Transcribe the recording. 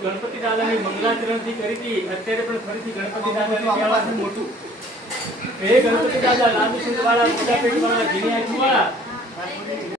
गणपति दादा ने मंगलाचरण थी करी थी અત્યારે પણ ફરીથી ગણપતિ દાદાને કહેવાનું મોટું એ ગણપતિ દાદા લાંબી સુંદર વાળા મોટા પેટ વાળા જીની આંખ વાળા